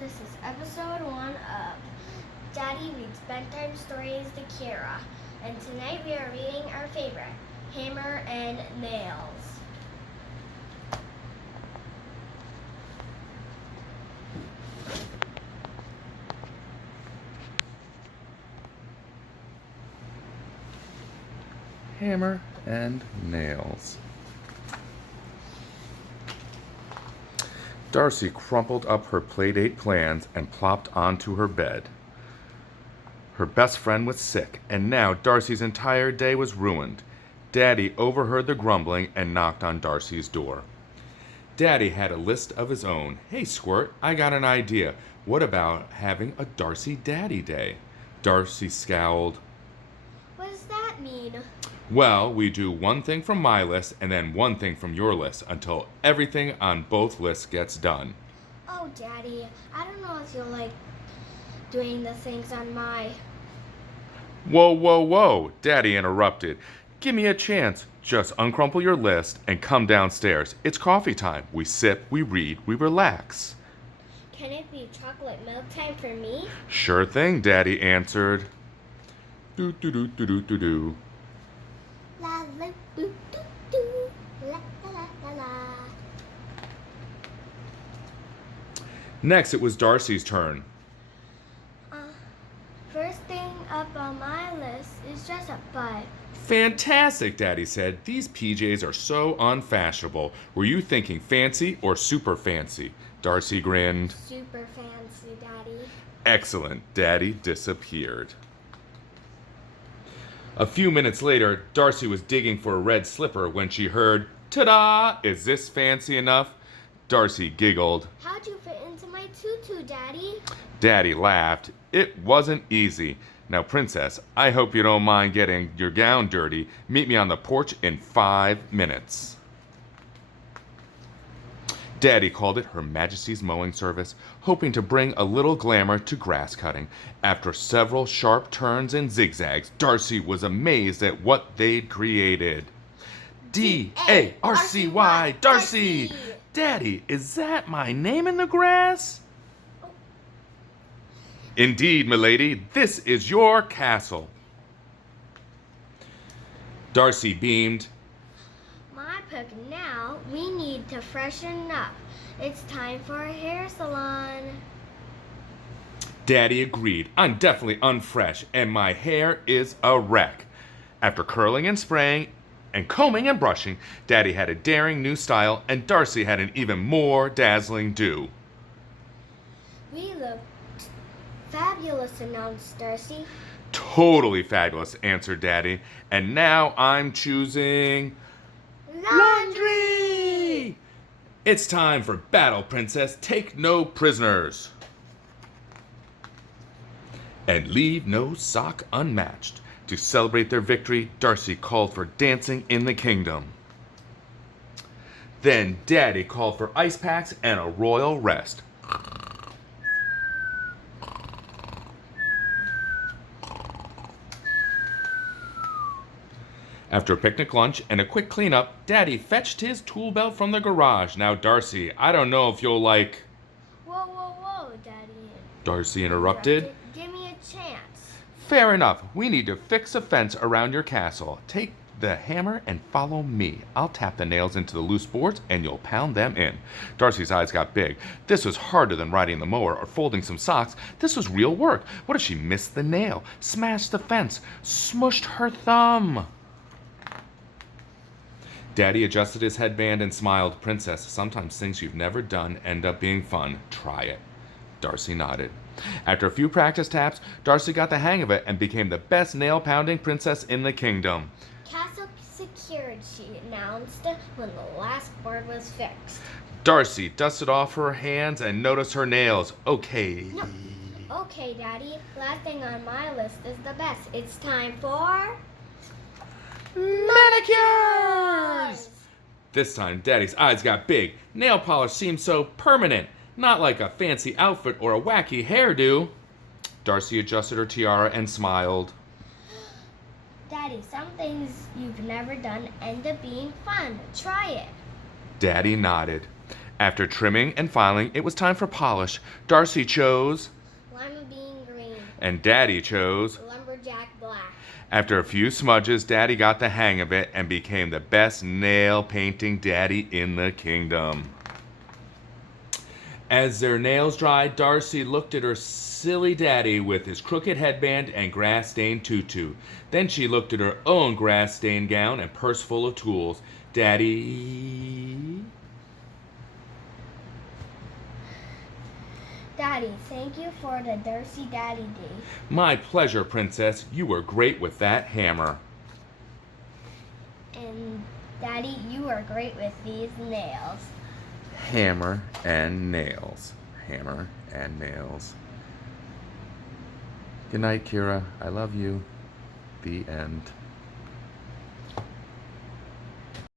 This is episode 1 of Daddy Reads Bedtime Stories to Keira. And tonight we are reading our favorite, Hammer and Nails. Hammer and Nails. Darcy crumpled up her playdate plans and plopped onto her bed. Her best friend was sick, and now Darcy's entire day was ruined. Daddy overheard the grumbling and knocked on Darcy's door. Daddy had a list of his own. "Hey, Squirt, I got an idea. What about having a Darcy Daddy Day?" Darcy scowled. What does that mean? "Well, we do one thing from my list and then one thing from your list until everything on both lists gets done." Oh, Daddy, I don't know if you'll like doing the things on my... Whoa, whoa, whoa, Daddy interrupted. "Give me a chance. Just uncrumple your list and come downstairs. It's coffee time. We sip, we read, we relax." Can it be chocolate milk time for me? "Sure thing," Daddy answered. Do do do do do do do. La la doo doo doo. La la la la la. Next, it was Darcy's turn. First thing up on my list is dress up, but... "Fantastic," Daddy said. "These PJs are so unfashionable. Were you thinking fancy or super fancy?" Darcy grinned. Super fancy, Daddy. Excellent. Daddy disappeared. A few minutes later, Darcy was digging for a red slipper when she heard, "Ta-da! Is this fancy enough?" Darcy giggled. How'd you fit into my tutu, Daddy? Daddy laughed. "It wasn't easy. Now, Princess, I hope you don't mind getting your gown dirty. Meet me on the porch in 5 minutes." Daddy called it Her Majesty's Mowing Service, hoping to bring a little glamour to grass cutting. After several sharp turns and zigzags, Darcy was amazed at what they'd created. D-A-R-C-Y, Darcy! "Daddy, is that my name in the grass?" "Indeed, milady, this is your castle." Darcy beamed. My pick now, we need to freshen up. It's time for a hair salon. Daddy agreed. "I'm definitely unfresh, and my hair is a wreck." After curling and spraying and combing and brushing, Daddy had a daring new style, and Darcy had an even more dazzling do. We look fabulous, announced Darcy. "Totally fabulous," answered Daddy. "And now I'm choosing laundry! It's time for battle, Princess. Take no prisoners. And leave no sock unmatched." To celebrate their victory, Darcy called for dancing in the kingdom. Then Daddy called for ice packs and a royal rest. After a picnic lunch and a quick cleanup, Daddy fetched his tool belt from the garage. "Now, Darcy, I don't know if you'll like..." Whoa, whoa, whoa, Daddy. Darcy interrupted. Give me a chance. "Fair enough. We need to fix a fence around your castle. Take the hammer and follow me. I'll tap the nails into the loose boards and you'll pound them in." Darcy's eyes got big. This was harder than riding the mower or folding some socks. This was real work. What if she missed the nail, smashed the fence, smushed her thumb? Daddy adjusted his headband and smiled. "Princess, sometimes things you've never done end up being fun. Try it." Darcy nodded. After a few practice taps, Darcy got the hang of it and became the best nail-pounding princess in the kingdom. Castle secured, she announced when the last board was fixed. Darcy dusted off her hands and noticed her nails. "Okay." No. Okay, Daddy. Last thing on my list is the best. It's time for... Manicures! This time, Daddy's eyes got big. Nail polish seemed so permanent, not like a fancy outfit or a wacky hairdo. Darcy adjusted her tiara and smiled. Daddy, some things you've never done end up being fun. Try it. Daddy nodded. After trimming and filing, it was time for polish. Darcy chose, Lima bean green. and Daddy chose. Lumberjack black. After a few smudges, Daddy got the hang of it and became the best nail painting daddy in the kingdom. As their nails dried, Darcy looked at her silly daddy with his crooked headband and grass-stained tutu. Then she looked at her own grass-stained gown and purse full of tools. Daddy... Daddy, thank you for the Darcy Daddy Day. My pleasure, Princess. You were great with that hammer. And Daddy, you are great with these nails. Hammer and nails. Hammer and nails. Good night, Keira. I love you. The end.